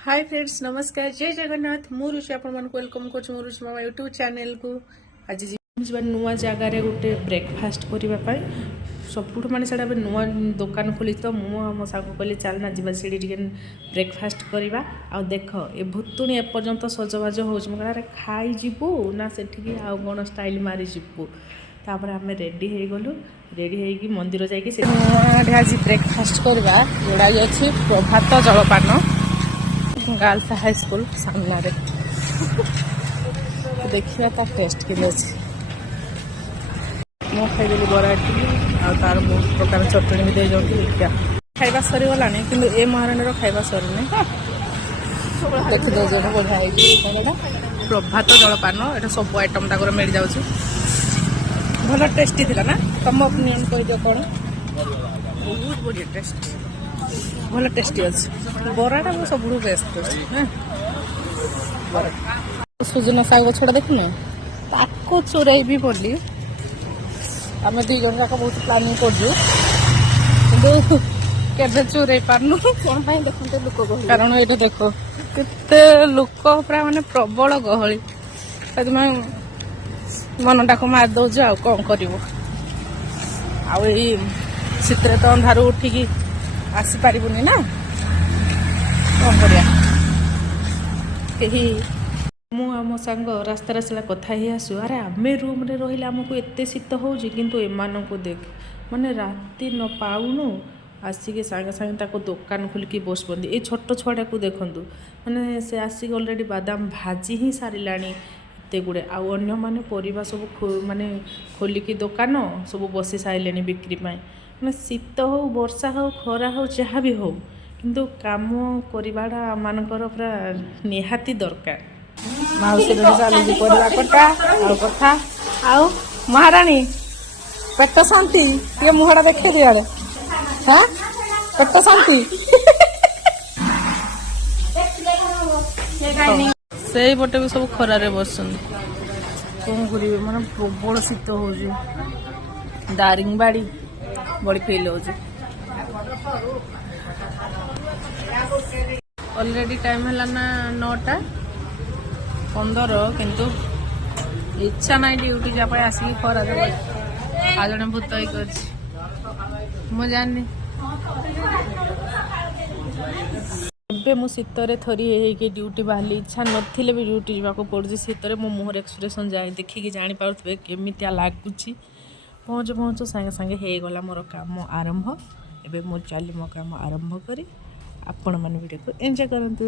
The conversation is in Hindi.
हाय फ्रेंड्स नमस्कार जय जगन्नाथ मु रुचि आपण मन वेलकम कर रुचि मामा यूट्यूब चैनल को आज जीवन नुआ जगार गोटे ब्रेकफास्ट करने सब माने से नुआ दुकान खोली तो मो साग कहली चल ना जी सीढ़ी टे ब्रेकफास्ट करवा आ देख ए भुतुणी एपर्यंत सजबाज हो खाईबू ना से आउ कौन स्टाइल मारी जीवु तापर आम रेडी हो गलु रेडी हो मंदिर जाकि आज ब्रेकफास्ट करवा जोड़ा अच्छी प्रभात जलपान गर्ल्स हाई स्कूल सामने देखिए तार टेस्ट के मो खाईदेली बरा तार बहुत प्रकार चटणी भी देखिए खाଇବା सरीगलानी कि ए महाराणी खाଇବା सरीनी देखिए बढ़िया प्रभात जलपान ये सब आइटम तक मिल जाऊँ भल टेस्टी थी ना तुम ओपिनियन कहीद कौन बहुत बढ़िया टेस्ट भल टेस्टी अच्छे बराटा मैं सब बेस्ट अच्छे सुजना साग छड़ा देखुन ताको चोरई बोली आम दी जन जाक बहुत प्लानिंग कर चोरई पार्नु कौन देखते लोक कारण ये देख केते लोक पूरा माने प्रबल गहली मनटा को मार दौच आ कौन कर शीतर तो अंधार उठिकी आसीपारूनी ना कौन कर मो सांग रास्ता रास्ता कथा ही आसु अरे आम रूम रे रही आमको एत शीत हो एमानक देख माने राति न पाऊनु आसिके सागे सागे ताको दुकान खोलिकी बस बंदी ये छोट छुआटा को देखु माने से आसिक अलरेडी बादाम भाजी ही सारा एत गुड़े आउ अन्य माने परिबा सब माने खोलिकी दुकान सब बसी सारे बिक्री माने शीत हो वर्षा हो खरा हो जहाँ भी हो किंतु काम करवाटा मानकर पूरा निहाती दरकार माउसी चलुची परिवा कटा आउ कथा आउ महाराणी पेट शांति ये मुहटा देखे दियाड़े हाँ पेट शांति से पटे भी सब खरारे बसन कौन करेंगे माने प्रबल शीत हो दारिंगबाड़ी बड़ी फील हो ऑलरेडी टाइम है ना 9:15 किंतु इच्छा ना ड्यूटी जापाई आसिक खरा आ जड़े भूत मुझे जानी एबे मु शीतर थरी ड्यूटी बाहरी इच्छा नथिले भी ड्यूटी जावाक पड़ुछि शीतर मो मुहर एक्सप्रेशन जाए देखिकी जानी पारुथबे केमितिया लागुछि पहुँचु पहुँचु सागे सागे हो गला मोर काम आरंभ एबे मो चली मो काम आरंभ करी आपण माने वीडियो को एंजॉय करंतु।